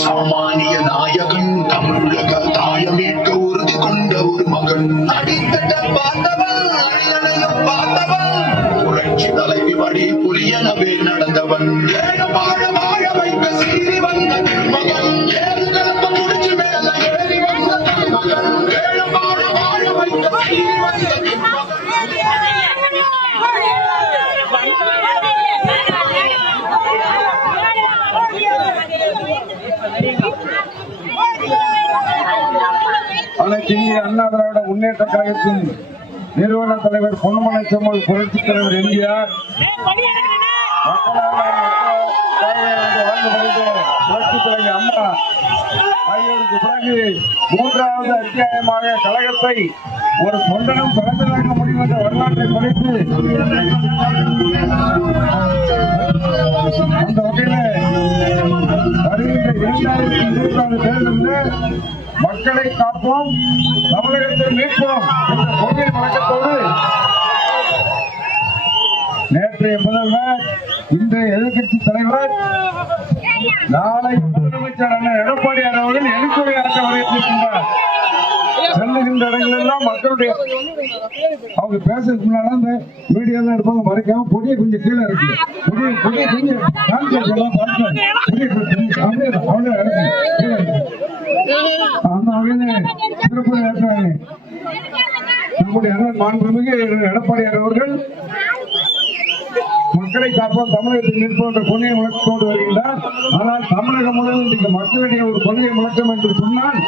சாமானிய நாயகன் தமிழக தாயமேற்க உறுதி கொண்ட ஒரு மகன் அடித்தட்ட பார்த்தவன் அரியணையும் பார்த்தவன் புரட்சி தலைவி வழி புலியனவே நடந்தவன் வாழ வாழ வைக்க சீறி வந்த மகன் ஏழு கலப்ப குடிச்சு மேல ஏறி வந்த மகன் வாழ வாழ வைக்க சீறி வந்த அனைத்து இந்திய அண்ணா திராவிட முன்னேற்ற கழகத்தின் நிறுவன தலைவர் பொன்மலை செம்மல் புரட்சித் தலைவர் எம்ஜிஆர் புரட்சித் தலைவர் அம்மா ஆகியோருக்கு பிறகு மூன்றாவது அத்தியாயமாக கழகத்தை ஒரு தொண்டனும் தொடர்ந்து வழங்க முடியும் என்ற வரலாற்றை படித்து அந்த வகையில் வருகின்ற 2026 தேர்தலில் மக்களை காப்போம் தமிழகத்தை மீட்போம் என்ற கொள்கை வழக்கத்தோடு நேற்றைய முதல்வர் இன்றைய எதிர்கட்சி தலைவர் நாளை முதலமைச்சர் அண்ணன் எடப்பாடியார் அவர்கள் எழுத்துரையாற்ற வரவேற்றிருக்கின்றார். செல்லுகின்ற இடங்கள் எல்லாம் மக்களுடைய அவங்க பேசுறதுக்கு முன்னால இந்த மீடியா எல்லாம் எடுப்பாங்க மறைக்காம பொடியை கொஞ்சம் கீழே இருக்கு பொடியை கொஞ்சம் அந்த வகையில சிறப்பு ஏற்றாங்க நம்முடைய அண்ணன் மாண்புமிகு எடப்பாடியார் அவர்கள் மக்களை காப்போம் தமிழகத்தில் நிற்போம் என்ற கொள்கையை முழக்கத்தோடு வருகின்றார். ஆனால் தமிழகம் முழுவதும் இன்றைக்கு மக்களிடையே ஒரு கொள்கையை முழக்கம் என்று சொன்னால்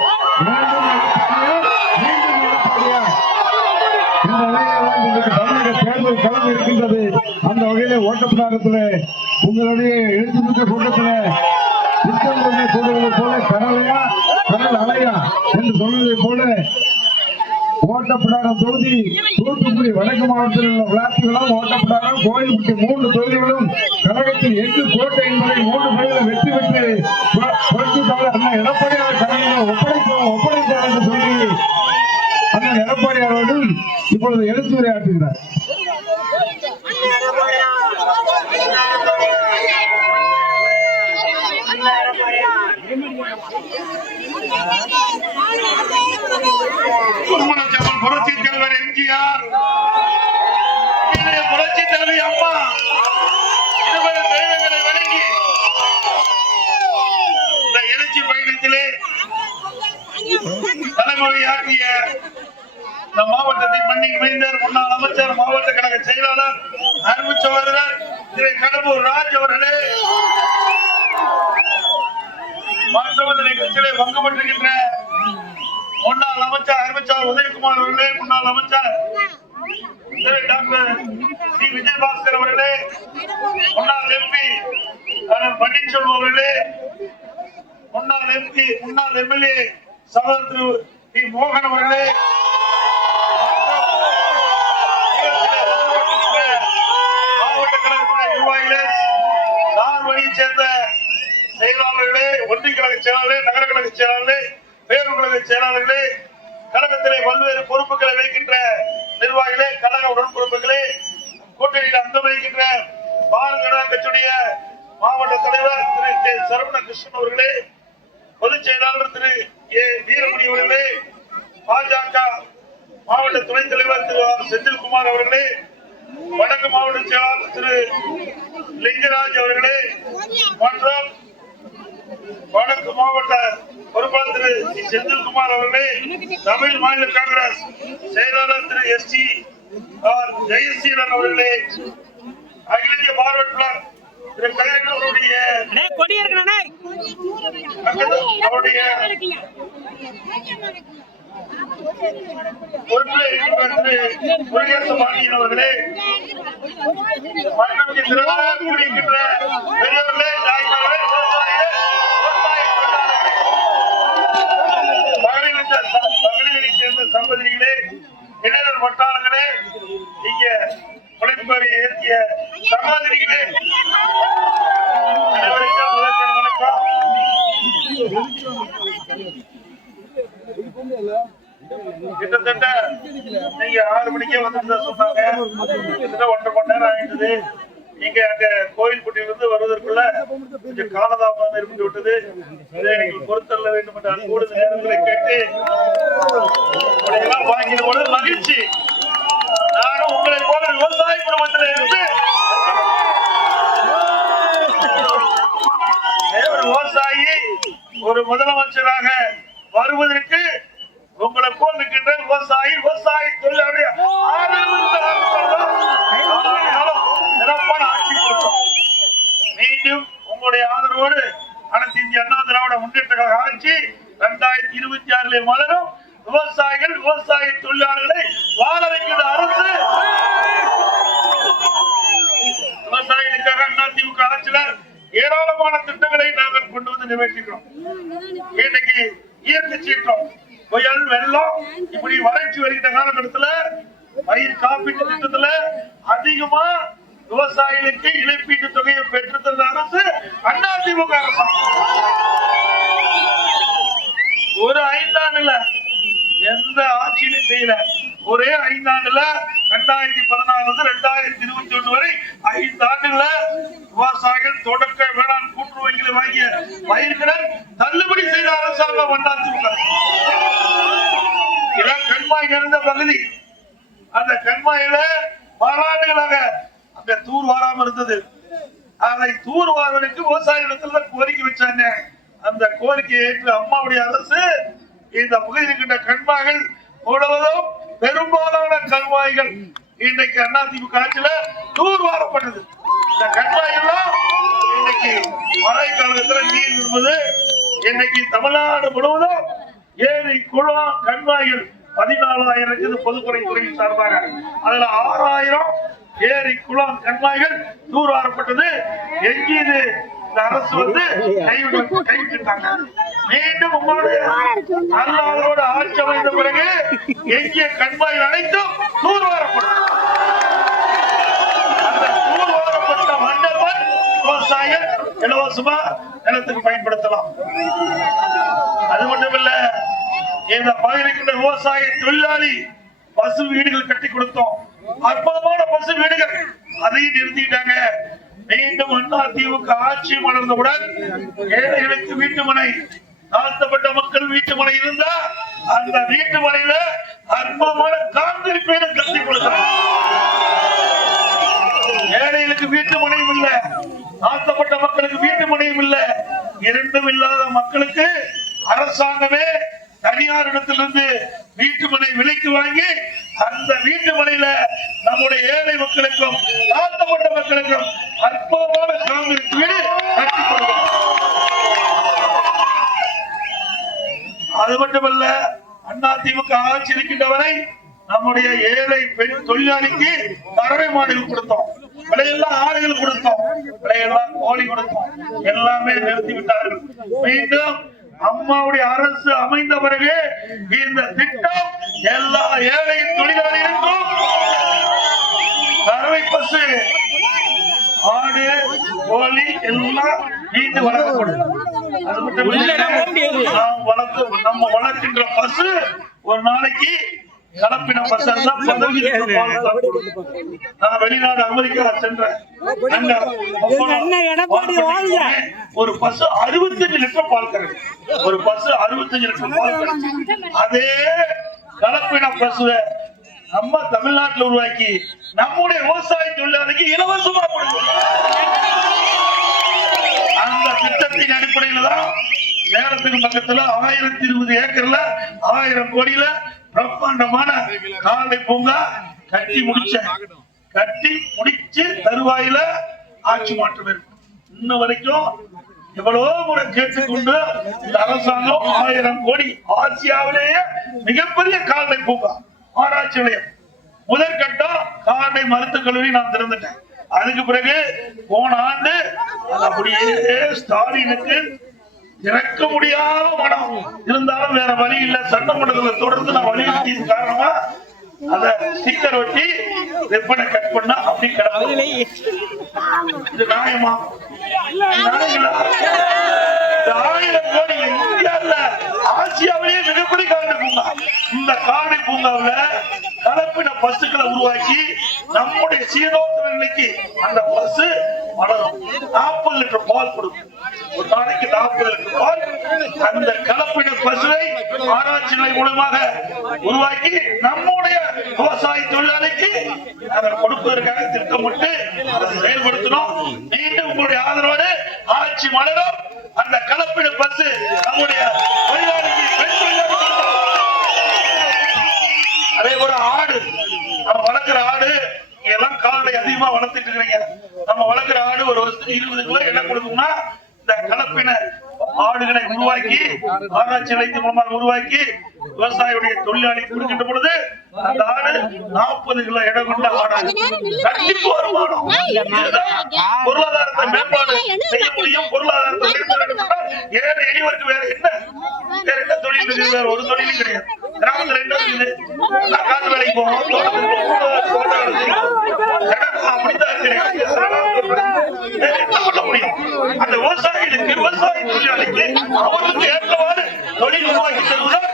தமிழக தேர்தல் களம் இருக்கின்றது. அந்த வகையில ஓட்டப்பிடாரத்தில் உங்களுடைய எழுத்துமிக்க கூட்டத்தில் கூடுவதை போல கடலையா கடல் அலையா என்று சொல்வதை போல ஓட்டப்பிடாரம் தொகுதி தூத்துக்குடி வடக்கு மாவட்டத்தில் உள்ள விளையாட்டுகளும் ஓட்டப்பிடாரம் கோயில்பட்டி 3 தொகுதிகளும் கழகத்தில் 8 கோட்டை என்பதை 3 பகுதிகளை வெற்றி பெற்று புரட்சித் தலைவர் அண்ணன் எடப்பாடியார் கழகத்தில் ஒப்படைத்தார் என்று சொல்லி அண்ணன் எடப்பாடியார் அவர்கள் இப்பொழுது எழுத்துரையாற்றுகிறார். புரட்சித் தலைவர் எம்ஜிஆர், புரட்சித் தலைவி அம்மா இருவரு தெய்வங்களை வணங்கி இந்த எழுச்சி பயணத்திலே தலைமுறையாற்றிய இந்த மாவட்டத்தின் மண்ணின் மைந்தர் முன்னாள் அமைச்சர் மாவட்ட கழக செயலாளர் அன்பு சகோதரர் திரு கடம்பூர் ராஜ் அவர்களே, மாற்றவந்த நிகழ்ச்சியிலே பங்கு பெற்றிருக்கின்ற முன்னாள் அமைச்சர் அறிவிச்சார் உதயகுமார் அவர்களே, முன்னாள் அமைச்சர் டாக்டர் சி விஜயபாஸ்கர் அவர்களே, முன்னாள் எம்பி பன்னீர்செல்வம் அவர்களே, முன்னாள் எம்பி முன்னாள் எம்எல்ஏ சகோதரர் திரு டி மோகன் அவர்களே, மாவட்ட கழகத்துடைய நிர்வாகிகளே, சார்பணியைச் சேர்ந்த செயலாளர்களே, ஒன்றிய கழக செயலாளர்களே, நகர கழக செயலாளர்களே, பேரூர் கழக செயலாளர்களே, கழகத்திலே பல்வேறு பொறுப்புகளை வைக்கின்ற நிர்வாகிகளே, கழக உடன்பொறுப்புகளே, கூட்டணியில் அங்கம் வகிக்கின்ற பாரதிய ஜனதா கட்சியுடைய மாவட்ட தலைவர் திரு கே சரவண கிருஷ்ணன் அவர்களே, பொதுச் செயலாளர் திரு ஏ வீரமணி அவர்களே, பாஜக மாவட்ட துணைத் தலைவர் திரு ஆர் செந்தில்குமார் அவர்களே, வடக்கு மாவட்ட செயலாளர் திரு லிங்கராஜ் அவர்களே மற்றும் வடக்கு மாவட்ட பொறுப்பாளர் திரு செந்தில்குமார் அவர்களே, தமிழ் மாநில காங்கிரஸ் செயலாளர் திரு எஸ் டி ஜெயசீலன் அவர்களே, அகில இந்திய பார்வர்ட் பிளாக் திரு கதிரன் அவருடைய முருகேசபாண்டியன் அவர்களே, கூடியிருக்கின்ற பெரியவர்களே, மகளிரைச் சேர்ந்த சகோதரிகளே, இளைஞர் வட்டாரங்களே, இங்க உழைப்பறை ஏற்றிய சகோதரிகளே, வணக்கம். கிட்டத்தட்ட நீங்க 6 மணிக்கே வந்து சொன்னாங்க. கிட்டத்தட்ட 1.5 மணி நேரம் ஆயிடுது. நீங்க அங்க கோயில்பட்டியிலிருந்து வருவதற்குள்ள கொஞ்சம் காலதாமதம் ஏற்பட்டு விட்டது. இதை நீங்கள் பொறுத்தள்ள வேண்டும் என்ற அன்போடு நேரங்களை கேட்டு எல்லாம் வாங்கின பொழுது மகிழ்ச்சி. நானும் உங்களை போல விவசாய குடும்பத்தில் இருந்து ஒரு விவசாயி ஒரு முதலமைச்சராக வருவதற்கு உங்களை போல் இருக்கின்ற விவசாய தொழிலாளி சிறப்பான ஆட்சி கொடுத்தோம். மீண்டும் உங்களுடைய ஆதரவோடு அனைத்து இந்திய அண்ணா திராவிட முன்னேற்ற கழக ஆட்சி 2026 மலரும். விவசாயிகள் விவசாய தொழிலாளர்களை வாழ வைக்கிற அரசு. விவசாயிகளுக்காக அதிமுக ஆட்சியில் ஏராளமான திட்டங்களை நாங்கள் கொண்டு வந்து நிறைவேற்றுகிறோம். இன்னைக்கு இயற்கை சீற்றம், புயல், வெள்ளம், இப்படி வறட்சி வருகின்ற காலகட்டத்தில் பயிர் காப்பீட்டு திட்டத்துல அதிகமா விவசாயிகளுக்கு இழப்பீட்டு தொகையை பெற்றுத்தந்த அரசு அதிமுக அரசாங்கம். ஒரு 5 ஆண்டுல எந்த ஆட்சியிலும் செய்யல. ஒரே 5 ஆண்டுல 2014 2021 வரை 5 ஆண்டுல விவசாயிகள் தொடக்க வேளாண் கூட்டுறவு வங்கியில் வாங்கிய பயிர்கடன் தள்ளுபடி செய்த அரசாங்கம் அதிமுக. இதான் கண்மாய் நிறைந்த பகுதி. அந்த கண்மாயில பல ஆண்டுகளாக அங்க தூர் வாராம இருந்தது. அதை தூர் வாரவனுக்கு விவசாய இடத்துல கோரிக்கை வச்சாங்க. அந்த கோரிக்கையை ஏற்று அம்மாவுடைய அரசு இந்த பகுதியில் இருக்கின்ற கண்மாய்கள் முழுவதும் பெரும்பாலான கண்மாய்கள் இன்னைக்கு அதிமுக ஆட்சியில தூர் வாரப்பட்டது. இந்த கண்மாய்கள்லாம் இன்னைக்கு மழை காலத்துல நீர் இருப்பது. இன்னைக்கு தமிழ்நாடு முழுவதும் ஏரி, குளம், கண்மாய்கள் 14,000 பொதுப்பணித்துறையின் சார்பாக அதுல 6,000 ஏரி, குளம், கண்மாய்கள் தூர்வாரப்பட்டது. எங்கியது இந்த அரசு கைவிட்டாங்க. மீண்டும் உங்களுடைய நல்ல ஆதரவோடு ஆட்சி அமைந்த பிறகு எங்கிய கண்மாய்கள் அனைத்தும் தூர்வாரப்படும். அந்த தூர்வாரப்பட்ட மண்டல் விவசாயிகள் இலவசமா நிலத்துக்கு பயன்படுத்தலாம். அது மட்டுமில்ல, இந்த பகுதியில் விவசாய தொழிலாளி பசு வீடுகள் கட்டி கொடுத்தோம். அற்புதமான பசு வீடுகள், அதையும் நிறுத்திட்டாங்க. மீண்டும் அதிமுக ஆட்சி மலர்ந்தவுடன் ஏழைகளுக்கு வீட்டுமனை, தாழ்த்தப்பட்ட மக்கள் வீட்டுமனை இருந்தா அந்த வீட்டுமனையில அற்புதமான கான்கிரீட் வீடு கட்டி கொடுத்தாங்க. ஏழைகளுக்கு வீட்டுமனையும் இல்ல, தாழ்த்தப்பட்ட மக்களுக்கு வீட்டுமனையும் இல்ல, இரண்டும் இல்லாத மக்களுக்கு அரசாங்கமே தனியார் இடத்திலிருந்து வீட்டுமனை விலைக்கு வாங்கி அந்த வீட்டுமனையில நம்முடைய ஏழை மக்களுக்கும் தாழ்த்தப்பட்ட மக்களுக்கும் அற்புதமான காங்கிரீட் வீடு கட்டி கொடுக்கும். அது மட்டுமல்ல, அதிமுக ஆட்சி இருக்கின்ற வரை நம்முடைய ஏழை பெண் தொழிலாளிக்கு பறவை மாடுகள் கொடுத்தோம், விலையெல்லாம் ஆடுகள் கொடுத்தோம், விலையெல்லாம் கோழி கொடுத்தோம். எல்லாமே நிறுத்தி விட்டார்கள். மீண்டும் அம்மாவுடைய அரசு அமைந்த பிறகு இந்த திட்டம் எல்லா ஏழை தொழிலாளிகளுக்கும் பறவை, பசு, ஆடு, கோழி எல்லாம் மீண்டு வளர்க்கப்படும். அது மட்டும் நம்ம வளர்க்கின்ற பசு ஒரு நாளைக்கு கலப்பின பசு நான் வெளிநாடு அமெரிக்கா சென்றேன். ஒரு பசு 65 லிட்டர் பால் கறக்கு. ஒரு பசு 65 லிட்டர் பால் கறக்கு. அதே கலப்பின பசுவை நம்ம தமிழ்நாட்டில் உருவாக்கி நம்முடைய விவசாய தொழிலாளிக்கு இலவசமா கொடுக்கும். அந்த திட்டத்தின் அடிப்படையில தான் சேலத்துக்கு பக்கத்துல 1020 ஏக்கர்ல 1000 கோடியில பிரம்மாண்டமான கால்நடை பூங்கா கட்டி முடிச்சு தருவாயில ஆட்சி மாற்றம் இருக்கும். இன்ன வரைக்கும் எவ்வளவோ முறை கேட்டுக்கொண்டு இந்த அரசாங்கம் 1000 கோடி, ஆசியாவிலேயே மிகப்பெரிய கால்நடை பூங்கா, ஆராய்ச்சி நிலையம், முதற்கட்டம் கால்நடை மருத்துவக் கல்லூரி நான் திறந்துட்டேன். அதுக்கு பிறகு போன ஆண்டு அப்படியே ஸ்டாலினுக்கு இறக்க முடியாத மனம் இருந்தாலும் வேற வழி இல்ல, சட்டமன்றத்துல தொடர்ந்து நான் வலியுறுத்திய காரணமா அத ஸ்டிக்கர் ஒட்டி ரிப்பனை கட் பண்ணா அப்படி கிடக்கு. இது நியாயமா? 1000 கோடி இந்தியாவில் ஆசியாவிலேயே மிகப்பெரிய கால்நடை பூங்கா. இந்த கால்நடை பூங்காவுல கலப்பின பசுக்களை உருவாக்கி நம்முடைய சீதோஷண நிலைக்கு அந்த பசு வளரும். 40 லிட்டர் பால் கொடுக்கும். ஒரு நாளைக்கு 40 லிட்டர் பால். அந்த கலப்பின பசுவை ஆராய்ச்சி நிலை மூலமாக உருவாக்கி நம்முடைய விவசாய தொழிலாளிக்கு அதை கொடுப்பதற்காக திட்டமிட்டு அதை செயல்படுத்தணும். மீண்டும் உங்களுடைய ஆதரவோடு ஆட்சி மலரும். அந்த கலப்பின பசு நம்முடைய தொழிலாளிக்கு பெண் தொழிலாளி. அதே போல ஆடு, நம்ம வளர்க்கிற ஆடு எல்லாம் கால்நடை அதிகமா வளர்த்துட்டு இருக்கீங்க. நம்ம வளர்க்கிற ஆடு ஒரு வருஷத்துக்கு 20 கிலோ என்ன கொடுக்கும்னா, இந்த கலப்பின ஆடுகளை உருவாக்கி ஆராய்ச்சி நிலையத்தின் மூலமாக உருவாக்கி விவசாயியுடைய தொழிலாளி கொடுக்கின்ற பொழுது அந்த ஆடு 40 கிலோ எடை கொண்ட ஆடாது. கண்டிப்பா வருமானம். பொருளாதாரத்தை மேம்பாடு செய்ய முடியும். பொருளாதாரத்தை ஏழை எளிவருக்கு வேற என்ன தொழில் இருக்குது? வேற ஒரு தொழிலும் கிடையாது. கிராமத்துல என்ன இருக்குது? காட்டு வேலைக்கு போவோம், அப்படித்தான் என்ன பண்ண முடியும்? அந்த விவசாயிகளுக்கு, விவசாய தொழிலாளிக்கு அவர்களுக்கு ஏற்றவாறு தொழில் உருவாக்கி தருவதால்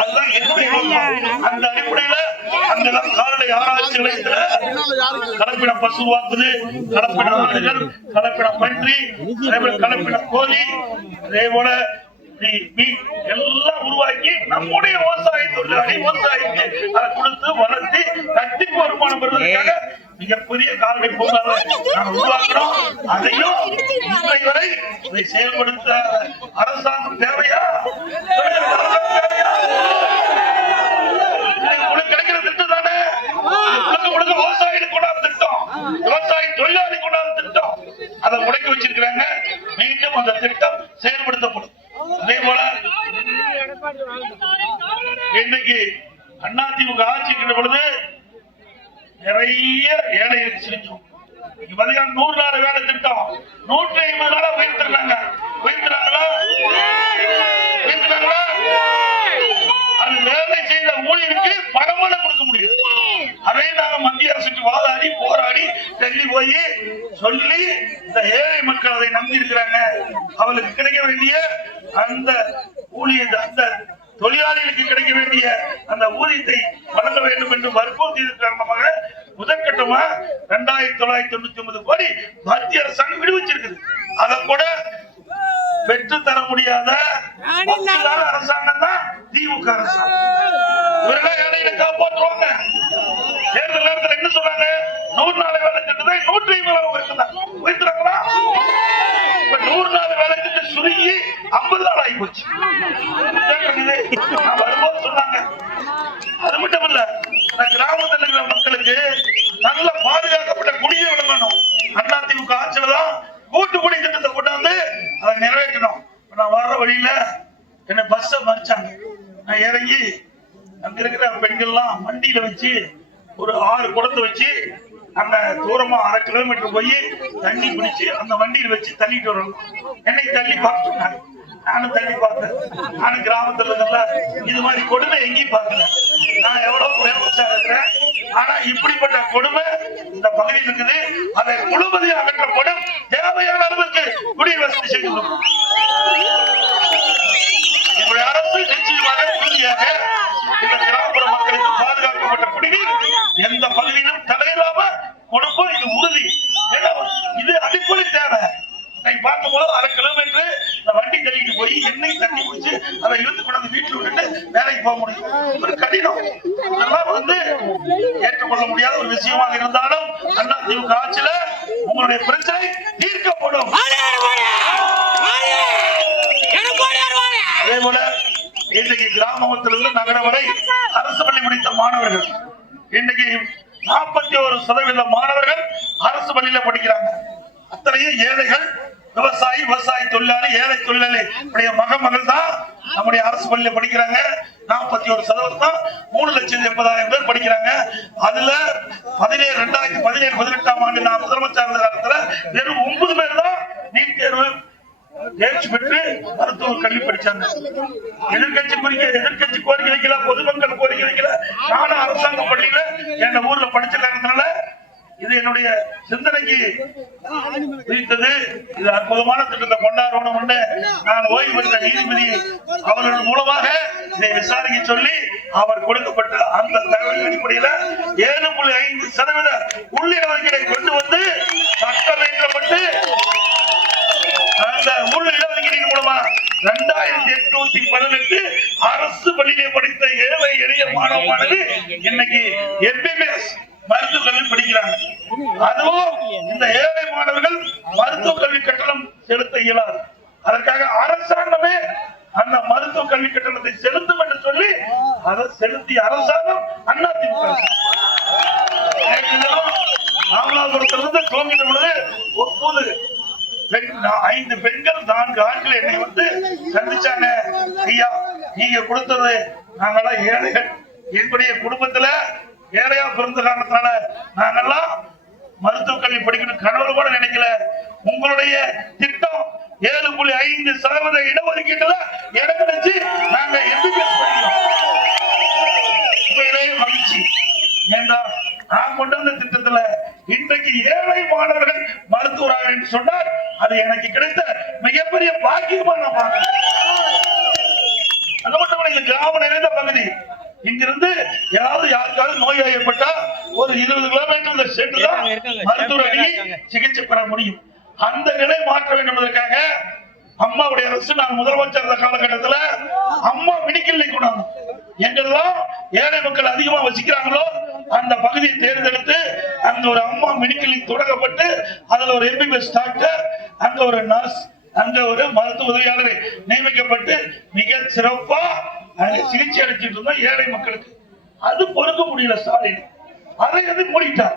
அதுதான் என்னுடைய நோக்கம். அந்த அடிப்படையில அந்த கால்நடை ஆராய்ச்சி நிலையத்துல கலப்பின பசு உருவாக்குது, கலப்பின ஆடுகள், கலப்பின பன்றி, கலப்பின கோழி, அதே போல எல்லாம் உருவாக்கி நம்முடைய விவசாய தொழிலாளி விவசாயிக்கு அதை கொடுத்து வளர்த்தி கண்டிப்பு வருமானம் பெறுவதற்காக மிகப்பெரிய கால்நடை பூங்காவை நாம் உருவாக்குறோம். அதையும் இன்றை வரை இதை செயல்படுத்த அரசாங்கம் தேவையா? உங்களுக்கு கிடைக்கிற திட்டம் தானே விவசாயிகளுக்கு கொண்டாட திட்டம், விவசாய தொழிலாளி கொண்டாட திட்டம். அதை முடக்கி வச்சிருக்கிறாங்க. மீண்டும் அந்த திட்டம் செயல்படுத்தப்படும். அதே போல இன்னைக்கு அதிமுக ஆட்சி இருக்கின்ற பொழுது நிறைய ஏழைகளுக்கு செஞ்சோம். 100 நாள் வேலை திட்டம் 150 நாளா உயர்த்திருக்காங்க. அது வேலை செய்த ஊழியருக்கு பணம் கொடுக்க முடியும். அதை நாங்க மத்திய அரசுக்கு வாதாடி போராடி டெல்லி போய் சொல்லி இந்த ஏழை மக்கள் அதை நம்பி இருக்கிறாங்க. அவளுக்கு கிடைக்க வேண்டிய அந்த ஊழியர், அந்த தொழிலாளிகளுக்கு கிடைக்க வேண்டிய அந்த ஊதியத்தை வழங்க வேண்டும் என்று வற்புறுத்தியதன் காரணமாக முதற்கட்டமா 2999 கோடி மத்திய அரசாங்கம் விடுவிச்சிருக்குது. அதை கூட பெற்று தர முடியாத அரசாங்கம் தான் திமுக அரசாங்கம். இவர்கள் ஏழைகளை காப்பாற்றுவாங்க. தேர்தல் நேரத்தில் என்ன சொல்றாங்க? 100 நாள் வேலை திட்டத்தை 150 நாள் உயர்த்துறாங்களா? 100 நாள் வேலை திட்டம் சுருங்கி 50 நாள் ஆகி போச்சு. வரும்போது சொன்னாங்க. அது மட்டும் இல்ல, கிராமத்தில் இருக்கிற மக்களுக்கு நல்ல பாதுகாக்கப்பட்ட குடிநீர் வழங்கணும். அதிமுக ஆட்சியில தான் கூட்டு குடி திட்டத்தை கொண்டாந்து அதை நிறைவேற்றணும். நான் வர்ற வழியில என்ன பஸ் மறிச்சாங்க. நான் இறங்கி அங்க இருக்கிற பெண்கள்லாம் வண்டியில வச்சு ஒரு 6 குடத்தை வச்சு அங்க தூரமா 1/2 கிலோமீட்டர் போய் தண்ணி பிடிச்சு அந்த வண்டியில வச்சு தள்ளிட்டு வரணும். என்னை தள்ளி பார்த்துட்டாங்க. நானும் தள்ளி பார்த்தேன். நானும் கிராமத்துல இருக்கல, இது மாதிரி கொடுமை எங்கேயும் பார்க்கல. நான் எவ்வளவு பேசா இருக்கிறேன். ஆனா இப்படிப்பட்ட கொடுமை இந்த பகுதியில் இருக்குது. அதை முழுவதையும் அகற்றப்படும். தேவையான அளவுக்கு குடிநீர் வசதி செய்து கொடுக்கும். என்னுடைய அரசு நிச்சயமாக உறுதியாக இந்த கிராமப்புற மக்களுக்கு பாதுகாக்கப்பட்ட குடிநீர் எந்த பகுதியிலும் தடையில்லாம கொடுப்போம். இது உறுதி. இது அடிப்படை தேவை. பார்க்கும்போது 1/2 கிலோமீட்டர் இந்த வண்டி தள்ளிட்டு போய் எண்ணெய் தண்ணி குடிச்சு அதை இழுத்து கொண்டு வீட்டுல விட்டுட்டு வேலைக்கு போக முடியும். ஒரு கடினம். இதெல்லாம் ஏற்றுக்கொள்ள முடியாத ஒரு விஷயமாக இருந்தாலும் அதிமுக ஆட்சியில உங்களுடைய பிரச்சனை தீர்க்கப்படும். அதே போல இன்றைக்கு கிராமத்திலிருந்து நகரம் வரை அரசு பள்ளி முடித்த மாணவர்கள் இன்னைக்கு 41% மாணவர்கள் அரசு பள்ளியில படிக்கிறாங்க. அத்தனையும் ஏழைகள், விவசாய தொழிலாளி, ஏழை தொழிலாளி மகள் தான் நம்முடைய அரசு பள்ளியில படிக்கிறாங்க. 41% தான் 3,80,000 பேர் படிக்கிறாங்க. அதுல 2017-18ஆம் ஆண்டு நான் முதலமைச்சர் இருந்த காலத்துல வெறும் 9 பேர் தான் நீட் தேர்வு தேர்ச்சி பெற்று மருத்துவ கல்வி படிச்சாங்க. எதிர்கட்சி கோரிக்கை வைக்கல, பொதுமக்கள் கோரிக்கை வைக்கல. நானும் அரசாங்க பள்ளியில எங்க ஊர்ல படிச்ச காரணத்தினால இது என்னுடைய சிந்தனைக்கு வைத்தது. இது அற்புதமான திட்டத்தை கொண்டாடணும். நான் ஓய்வு பெற்ற நீதிபதி அவர்கள் மூலமாக இதை விசாரிக்க சொல்லி அவர் கொடுக்கப்பட்ட அந்த தகவல் அடிப்படையில் 7.5% உள்ளிடஒதுக்கீடை கொண்டு வந்து சட்டம் இயற்றப்பட்டு அந்த உள் இடஒதுக்கீட்டின் மூலமா 2818 அரசு பள்ளியிலே படித்த ஏழை எளிய மாணவமானது இன்னைக்கு MBBS மருத்துவ கல்வி படிக்கிறாங்க. அதுவும் இந்த ஏழை மாணவர்கள் மருத்துவ கல்வி கட்டணம் செலுத்த இயலாது. அதற்காக அரசாங்கமே அந்த மருத்துவ கல்வி கட்டணத்தை செலுத்தும் என்று சொல்லி அதை செலுத்திய அரசாங்கம் அதிமுக. ராமநாதபுரத்திலிருந்து துவங்கின பொழுது ஒவ்வொரு 5 பெண்கள் 4 ஆண்கள் என்னை வந்து சந்திச்சாங்க. ஐயா, நீங்க கொடுத்தது நாங்கெல்லாம் ஏழைகள், எங்களுடைய குடும்பத்துல ஏழையா பிறந்த காரணத்தினால நாங்கெல்லாம் மருத்துவ கல்வி படிக்கணும் கனவு கூட நினைக்கல. உங்களுடைய திட்டம் 7.5% இடஒதுக்கீட்டுல இடம் கிடைச்சு நாங்க MBBS படிக்கிறோம். உண்மையிலேயே மகிழ்ச்சி. ஏண்டா நான் கொண்டு வந்த திட்டத்துல இன்றைக்கு ஏழை மாணவர்கள் மருத்துவராக என்று சொன்னால் அது எனக்கு கிடைத்த மிகப்பெரிய பாக்கியமா நான் பார்க்கிறேன். அது மட்டும் இல்ல, கிராம நிறைந்த பகுதி. இங்கிருந்து ஏதாவது யாருக்காவது நோய் ஏற்பட்டா ஒரு 20 கிலோமீட்டர் சென்று தான் மருத்துவரை சிகிச்சை பெற முடியும். அந்த நிலை மாற்ற வேண்டும் என்பதற்காக அம்மாவுடைய அரசு நான் முதலமைச்சர் காலகட்டத்தில் அம்மா மெடிக்கல் கொண்டாங்க. எங்கெல்லாம் ஏழை மக்கள் அதிகமா வசிக்கிறாங்களோ அந்த பகுதியை தேர்ந்தெடுத்து அங்க ஒரு அம்மா மெடிக்கல் தொடங்கப்பட்டு அதுல ஒரு MBBS டாக்டர், அங்க ஒரு நர்ஸ், அங்க ஒரு மருத்துவ உதவியாளரை நியமிக்கப்பட்டு மிக சிறப்பா சிகிச்சை அளிச்சுட்டு இருந்தோம் ஏழை மக்களுக்கு. அது பொறுக்க முடியல ஸ்டாலின், அதை எது மூடிட்டார்.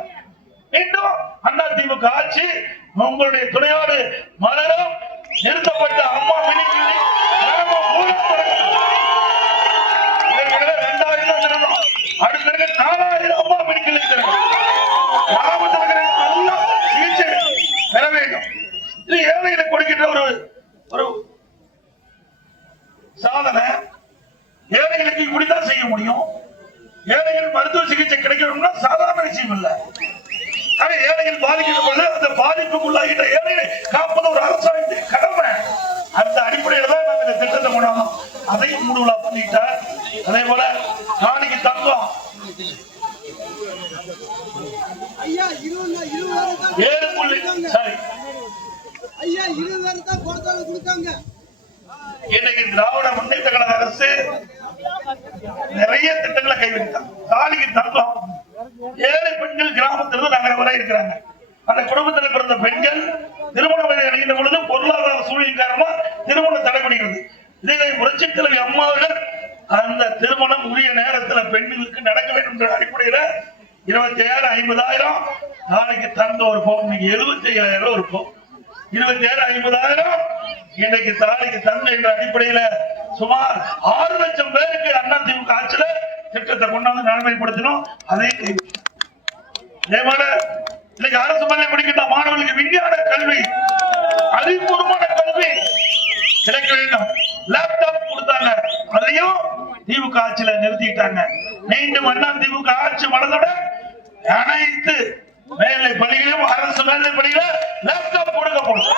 மீண்டும் அதிமுக ஆட்சி உங்களுடைய துணையோடு மலரும் நிறுத்தப்பட்ட அம்மா மெடிக்கல் 2000 அடுத்த 4000 அம்மா மெடிக்கல் கிராமத்தில் சிகிச்சை பெற வேண்டும். இது ஏழைகளை கொடுக்கின்ற ஒரு சாதனை. ஏழைகளுக்கு இப்படிதான் செய்ய முடியும். ஏழைகள் மருத்துவ சிகிச்சை கிடைக்கணும்னா சாதாரண விஷயம் இல்ல. ஏழைகள் பாதிக்கப்பட்டு அந்த பாதிப்புக்குள்ளாகின்ற ஏழைகளை காப்பது ஒரு அரசாங்கத்தின் கடமை. அந்த அடிப்படையில் தான் நாங்கள் இந்த திட்டத்தை கொண்டாடணும். அதையும் மூடுவிழா பண்ணிட்டார். அதே போல காணிக்கு தங்கம் 7 இன்னைக்கு திராவிட முன்னேற்ற கழக அரசு நிறைய திட்டங்களை கைவிட்டார். தாலிக்கு தங்கம் ஏழை பெண்கள் கிராமத்திலிருந்து நகரம் வரை இருக்கிறாங்க. அந்த குடும்பத்தில் பிறந்த பெண்கள் திருமண வயது அடைகின்ற பொழுது பொருளாதார சூழலின் காரணமா திருமணம் தடைபடுகிறது. இதை புரட்சித் தலைவி அம்மாவர்கள் அந்த திருமணம் உரிய நேரத்தில் பெண்களுக்கு நடக்க வேண்டும் என்ற அடிப்படையில 27,000 50,000 நாளைக்கு தங்க ஒரு பவுன், இன்னைக்கு 75,000 ஒரு பவுன், 27,000 50,000 இன்னைக்கு தாலிக்கு தங்க என்ற அடிப்படையில சுமார் 6 லட்சம் பேருக்கு அதிமுக ஆட்சியில திட்டத்தை கொண்டாந்து நடைமுறைப்படுத்தினோம். அதே இன்னைக்கு அரசு பள்ளி படிக்கின்ற மாணவர்களுக்கு விஞ்ஞான கல்வி, அறிவுபூர்வமான கல்வி கிடைக்க வேண்டும். லேப்டாப் கொடுத்தாங்க, அதையும் திமுக ஆட்சியில நிறுத்திட்டாங்க. மீண்டும் அதிமுக ஆட்சி மனதோட அனைத்து மேல்நிலை பள்ளிகளிலும் அரசு மேல்நிலை பள்ளியில லேப்டாப் கொடுக்கப்படும்.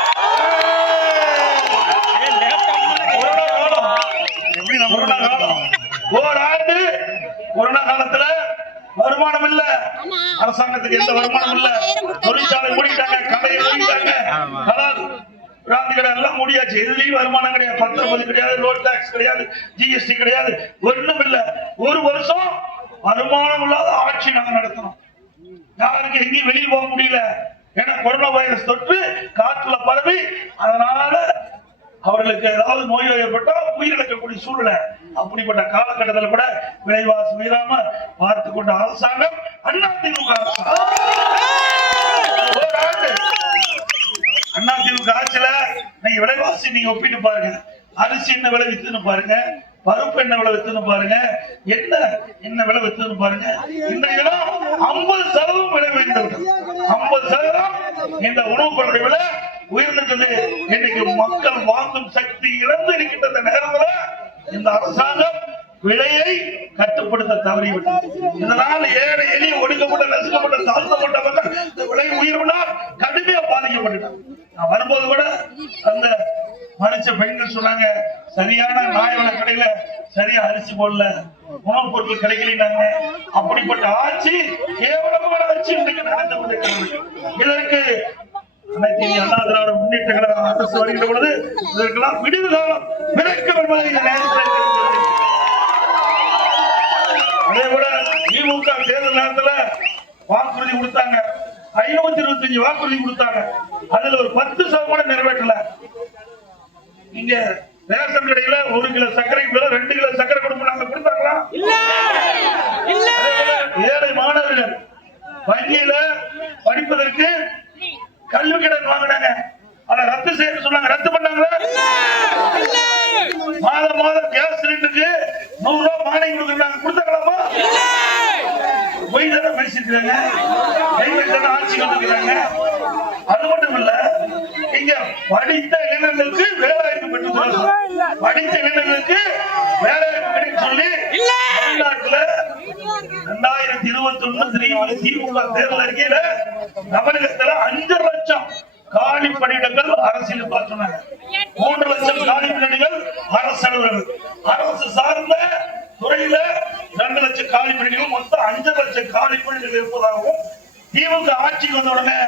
ஓராண்டு கொரோனா காலத்துல வருமானம் இல்ல, அரசாங்கத்துக்கு எந்த வருமானம் இல்ல, தொழிற்சாலை மூடிட்டாங்க, கடையை மூடிட்டாங்க, பிராந்தி கடை எல்லாம் மூடியாச்சு. எதுலயும் வருமானம் கிடையாது, பத்திரப்பதி கிடையாது, ரோட் டாக்ஸ் கிடையாது, GST கிடையாது, ஒண்ணும் இல்ல. ஒரு வருஷம் வருமானம் இல்லாத ஆட்சி நாங்க நடத்தணும். யாருக்கு எங்கேயும் வெளியே போக முடியல. ஏன்னா கொரோனா வைரஸ் தொற்று காற்றுல பரவி அதனால அவர்களுக்கு ஏதாவது நோய் ஏற்பட்டா உயிரிழக்கக்கூடிய சூழ்நிலை. அப்படிப்பட்ட காலகட்டத்தில் கூட விலைவாசி மீறாம பார்த்து கொண்ட அரசாங்கம் அதிமுக அதிமுக ஆட்சியில நீங்க விலைவாசி நீங்க ஒப்பிட்டு பாருங்க. அரிசி என்ன விலை வித்துன்னு பாருங்க, பருப்பு என்ன விலை வித்துன்னு பாருங்க, என்ன விலை வித்துன்னு பாருங்க. இன்றைக்கு 50% விலை உயர்ந்தது. 50% இந்த உணவுப் பொருளுடைய விலை உயர்ந்தது. இன்னைக்கு மக்கள் வாங்கும் சக்தி இழந்து இருக்கின்ற நேரத்தில் இந்த அரசாங்கம் விலையை கட்டுப்படுத்த தவறிவிட்டது. இதனால் ஏழை எளிய ஒடுக்கப்பட்ட நசுக்கப்பட்ட தாழ்த்தப்பட்ட மக்கள் இந்த விலை வரும்போது கூட அந்த மனுஷ பெண்கள் சொன்னாங்க, சரியான நியாய கடையில சரியா அரிசி போடல, உணவுப் பொருட்கள் கிடைக்கலாங்க. அப்படிப்பட்ட ஆட்சி கேவலமான ஆட்சி இன்றைக்கு நடந்து கொண்டிருக்கிறது. இதற்கு அனைத்து இந்திய அண்ணா திராவிட முன்னேற்ற கழக அரசு வருகின்ற பொழுது இதற்கெல்லாம் விடுவு காலம் விலக்கம் என்பதை இந்த நேரத்தில் அதே போல திமுக தேர்தல் நேரத்துல வாக்குறுதி கொடுத்தாங்க, 525 வாக்குறுதி கொடுத்தாங்க. அதுல ஒரு 10% நிறைவேற்றல. இங்க ரேஷன் கடையில 1 கிலோ சர்க்கரை 2 கிலோ சர்க்கரை கொடுத்தாங்களா? ஏழை மாணவர்கள் வங்கியில படிப்பதற்கு கல்வி கடன் வாங்கினாங்க, அதை ரத்து செய்ய சொன்னாங்க, ரத்து பண்ணாங்களா? மாதம் மாதம் கேஸ் சிலிண்டருக்கு 100 ரூபாய் மானியம் கொடுக்குறாங்க, கொடுத்தாங்களாமா? பொய் தானே பேசிருக்காங்க, ஆட்சி வந்துருக்காங்க. அது மட்டும் இல்ல, இங்க படித்த இளைஞர்களுக்கு வேலைவாய்ப்பு பெற்று படித்த இளைஞர்களுக்கு வேலைவாய்ப்பு கிடைக்கும் சொல்லி தமிழ்நாட்டுல 2021 திமுக தேர்தல் அறிக்கையில தமிழகத்துல 5 லட்சம் காலி பணியிடங்கள் அரசியல் சொன்னாங்க. 3 லட்சம் காலி பணியிடங்கள் அரசு அலுவலர்கள், அரசு சார்ந்த துறையில 2 லட்சம் காலி பணியிடங்கள், மொத்தம் 5 லட்சம் காலி பணியிடங்கள் இருப்பதாகவும் திமுக ஆட்சிக்கு வந்த உடனே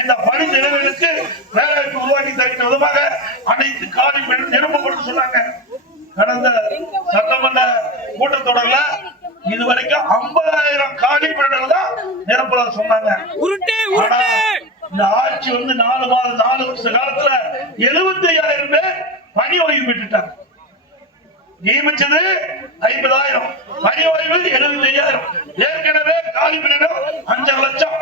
இந்த பணி நிலைமைகளுக்கு வேலைவாய்ப்பு உருவாக்கி தருகின்ற விதமாக அனைத்து காலி பணியிடங்கள் நிரப்பப்படும் சொன்னாங்க. கடந்த சட்டமன்ற கூட்டத்தொடர்ல இதுவரைக்கும் 50,000 காலி பணியிடங்கள் தான் நிரப்பதா சொன்னாங்க. ஆனா இந்த ஆட்சி வந்து 4 வருஷ காலத்துல 75,000 பேர் பணி ஓய்வு பெற்றுட்டாங்க. நியமிச்சது 50,000, பணி ஓய்வு 75,000. ஏற்கனவே காலி பணியிடம் 5 லட்சம்.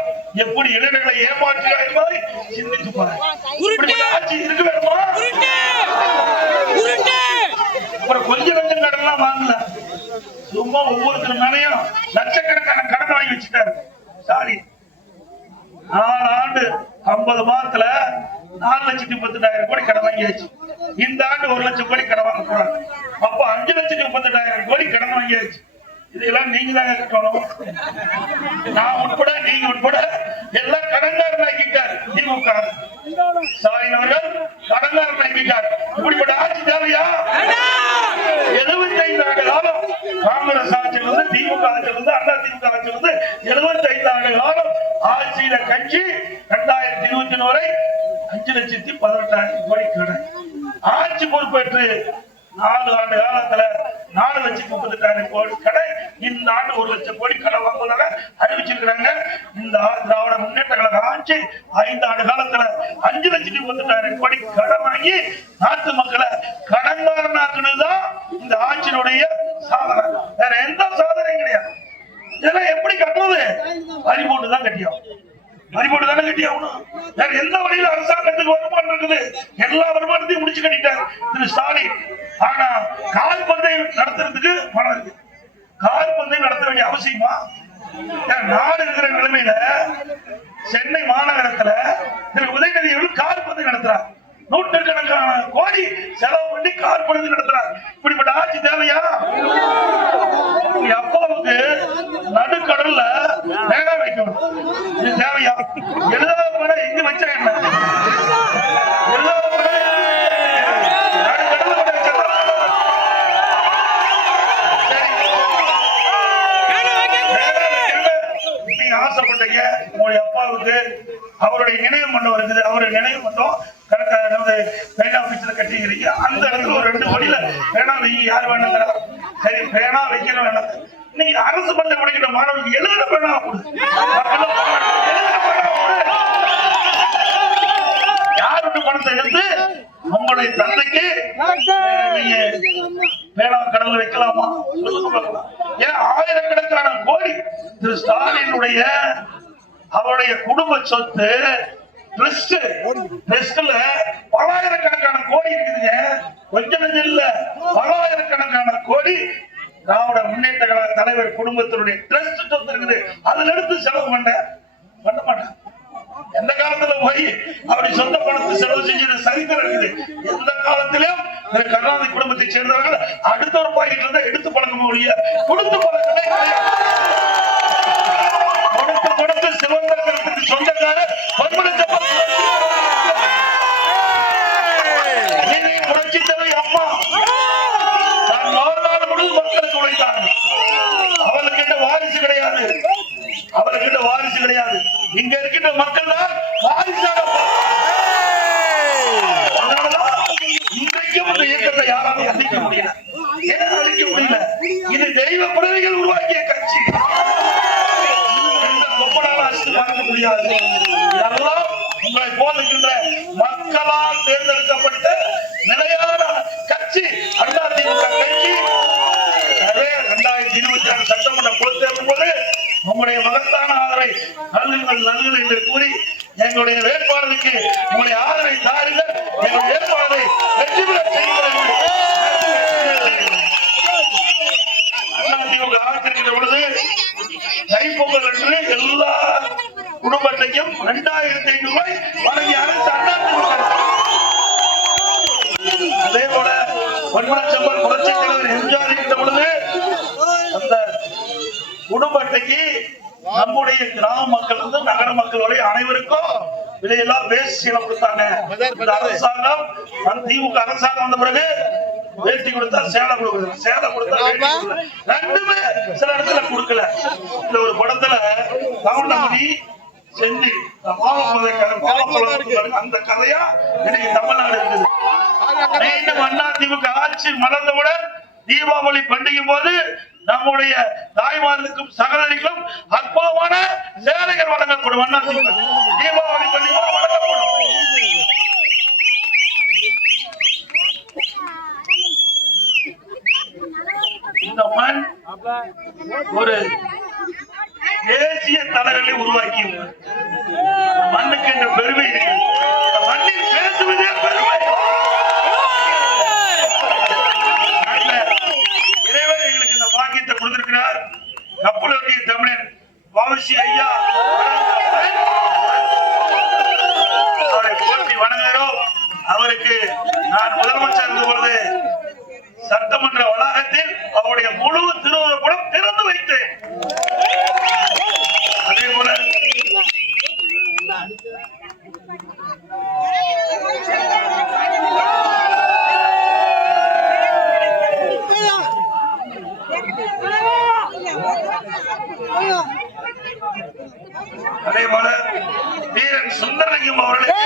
எப்படி இளைஞர்களை ஏமாற்றுகிறார் என்பதை சிந்தித்து பாருங்க. ஆட்சி இருக்க வேணுமா? அப்புறம் கொஞ்சம் கடன்லாம் வாங்கல, சும்மா ஒவ்வொருத்தர் மேலையும் லட்சக்கணக்கான கடன் வாங்கி வச்சுட்டாரு ஸ்டாலின். 4 ஆண்டு 50 மாதத்துல 4,38,000 கோடி கடன் வாங்கியாச்சு. இந்த ஆண்டு 1 லட்சம் கோடி கடன் வாங்க போறாங்க. அப்ப 5,38,000 கோடி கடன் வாங்கியாச்சு. இதெல்லாம் நீங்க தாங்க கட்டணும். நான் உட்பட, நீங்க உட்பட எல்லாம் கடன்காரன் ஆக்கிட்டார் திமுக. ஸ்டாலின் அவர்கள் கடன்காரன் ஆக்கிட்டார். இப்படிப்பட்ட ஆட்சி தேவையா? 75 ஆண்டு காலம் காங்கிரஸ் ஆட்சியிலிருந்து, திமுக ஆட்சியிலிருந்து, அண்ணா திமுக ஆட்சியிலிருந்து 75 ஆண்டு காலம் ஆட்சியில கட்சி 2021 வரை 5,18,000 கோடி கடன். ஆட்சி பொறுப்பேற்று 4 ஆண்டு காலத்துல 4,38,000 கோடி கடன். இந்த ஆண்டு 1 லட்சம் கோடி கடன் வாங்குவதாக அறிவிச்சிருக்கிறாங்க. இந்த திராவிட முன்னேற்ற கழக ஆட்சி 5 ஆண்டு காலத்துல 5,38,000 கோடி கடன் வாங்கி நாட்டு மக்களை கடன்காரனாக்குனதுதான் இந்த ஆட்சியினுடைய சாதனை. வேற எந்த சாதனையும் கிடையாது. இதெல்லாம் எப்படி கட்டுறது? வரி போட்டு தான் கட்டியும், வரி போட்டு தானே கட்டியாகணும். வேற எந்த வழியில அரசாங்கத்துக்கு வருமானம் இருக்குது? எல்லா வருமானத்தையும் முடிச்சு கட்டிட்டார் திரு ஸ்டாலின். ஆனா கால்பந்தயம் நடத்துறதுக்கு பணம் இருக்கு. கால்பந்தயம் நடத்த வேண்டிய அவசியமா? நாடு இருக்கிற நிலைமையில சென்னை மாநகரத்துல திரு உதயநிதி அவர்கள் கால்பந்தயம் நடத்துறார். 100கணக்கான கோடி செலவு பண்ணி கால்பந்தயம் நடத்துறார். இப்படிப்பட்ட ஆட்சி தேவையா? அப்பாவுக்கு நடுக்கடல்ல வேக வைக்கணும், இது தேவையா? எழுதாத படம் எங்க வச்சா என்ன? எழுதாத படம் நீங்க ஆசைப்பட்டீங்க உங்களுடைய அப்பாவுக்கு அவருடைய நினைவு மண்டபம் இருக்குது. அவருடைய நினைவு மண்டபம் பேனா ஆபீஸ்ல கட்டிக்கிறீங்க. அந்த இடத்துல ஒரு 2 கோடியில பேனா வைங்க. யார் வேணுங்கிறா? சரி, பேனா வைக்கிற வேணாம். நீங்க அரசு பள்ளி படிக்கிற மாணவர்களுக்கு எழுதுற பேனா கொடு. யாருடைய பணத்தை எடுத்து உங்களுடைய தந்தைக்கு நீங்க பேனா கடவுள் வைக்கலாமா? ஏன் ஆயிரக்கணக்கான கோடி திரு ஸ்டாலினுடைய அவருடைய குடும்ப சொத்து பலாயிரக்கணக்கான கோடி இருக்குதுங்க. கொஞ்சம் இல்ல, பலாயிரக்கணக்கான கோடி திராவிட முன்னேற்ற கழக தலைவர் குடும்பத்தினுடைய ட்ரஸ்ட் சொத்து இருக்குது. அதுல எடுத்து செலவு பண்ண மாட்டேன். எந்த காலத்துல போய் அப்படி சொந்த பணத்தை செலவு செஞ்சது சரித்திரம் இருக்குது. எந்த காலத்திலும் கருணாநிதி குடும்பத்தை சேர்ந்தவர்கள் அடுத்த ஒரு பாக்கெட்ல இருந்தா எடுத்து பழக்க முடிய கொடுத்து பழக்கமே கொடுத்து சிவந்தர்களுக்கு சொந்தக்கார இங்க இருக்கின்ற மக்கள் தான் வாரிசாக அதனாலதான் இன்றைக்கும் இந்த இயக்கத்தை யாராலும் அழிக்க முடியல. ஏன் அழிக்க முடியல? இது தெய்வ புறவிகள் உருவாக்கிய கட்சி. எந்த கொப்பனால அழித்து பார்க்க முடியாது. இதெல்லாம் உங்களை போதுகின்ற மக்களால் தேர்ந்தெடுக்கப்பட்ட நிலையான கட்சி அதிமுக கட்சி. 2026 சட்டமன்ற பொதுத் தேர்தல் போது உங்களுடைய மகத்தான ஆதரவை நல்குங்கள் என்று கூறி எங்களுடைய வேட்பாளருக்கு உங்களுடைய ஆதரவை தாருங்கள். எங்களுடைய வேட்பாளரை வெற்றி பெற செய்யுங்கள். அதிமுக ஆட்சியிருக்கிற பொழுது தைப்பொங்கல் என்று எல்லா குடும்ப அட்டைக்கும் 2500 ரூபாய் வழங்கிய அரசு அதிமுக. அதே போல பொன்மனச்செம்மல் புரட்சித் தலைவர் எம்ஜிஆர் இருக்கின்ற பொழுது அந்த குடும்ப அட்டைக்கு நம்முடைய கிராம மக்கள் இருந்து நகர மக்கள் வரை அனைவருக்கும் விலையெல்லாம் வேஷ்டிகளை கொடுத்தாங்க. இந்த அரசாங்கம் திமுக அரசாங்கம் வந்த பிறகு வேஷ்டி கொடுத்தா சேலை கொடுக்குது, சேலை கொடுத்தா ரெண்டுமே சில இடத்துல கொடுக்கல. இந்த ஒரு படத்துல கவுண்டமணி செஞ்சு அந்த கதையா இன்னைக்கு தமிழ்நாடு இருக்குது. மீண்டும் அதிமுக ஆட்சி மலர்ந்தவுடன் தீபாவளி பண்டிகை போது நம்முடைய தாய்மார்களுக்கும் சகோதரிகளும் அற்புதமான சேலைகள் வழங்கப்படும். அதிமுக தீபாவளி பண்டிகை வழங்கப்படும். இந்த மண் ஒரு தேசிய தலைவர்களை உருவாக்கி மண்ணுக்கு என்ற பெருமை இருக்கு. மண்ணில் பேசுவதே பெருமை. இறைவன் எங்களுக்கு இந்த பாக்கியத்தை கொடுத்திருக்கிறார். கப்பலோட்டிய தமிழன் வாவுசி ஐயா அவரை போற்றி வணங்குகிறோம். அவருக்கு நான் முதலமைச்சர் இருந்த பொழுது சட்டமன்ற வளாகத்தில் அவருடைய முழு திருவுருவப்படம் திறந்து வைத்தேன். அதே போல வீரன் சுந்தரலிங்கம் அவர்களுக்கு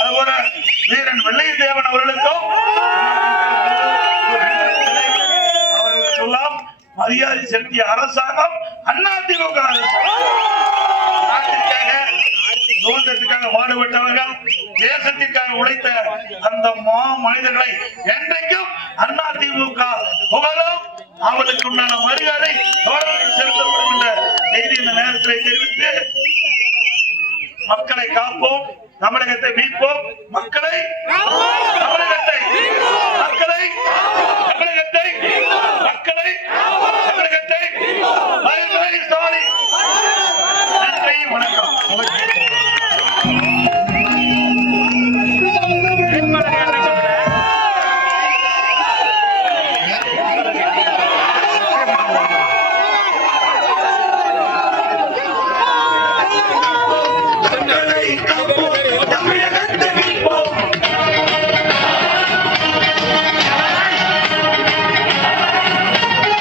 அதுபோல வீரன் வெள்ளையதேவன் அவர்களுக்கும் அவர்களுக்கெல்லாம் மரியாதை செலுத்திய அரசாங்கம் அதிமுக அரசாங்கம். நாட்டிற்காக சுதந்திரத்திற்காக பாடுபட்டவர்கள், தேசத்திற்காக உழைத்த அந்த மா மனிதர்களை என்றைக்கும் அதிமுக புகழும். அவர்களுக்கு உண்டான மரியாதை தொடர்ந்து செலுத்தப்படும் என்ற செய்தி இந்த நேரத்தில் தெரிவித்து மக்களை காப்போம், தமிழகத்தை மீட்போம், மக்களை தமிழக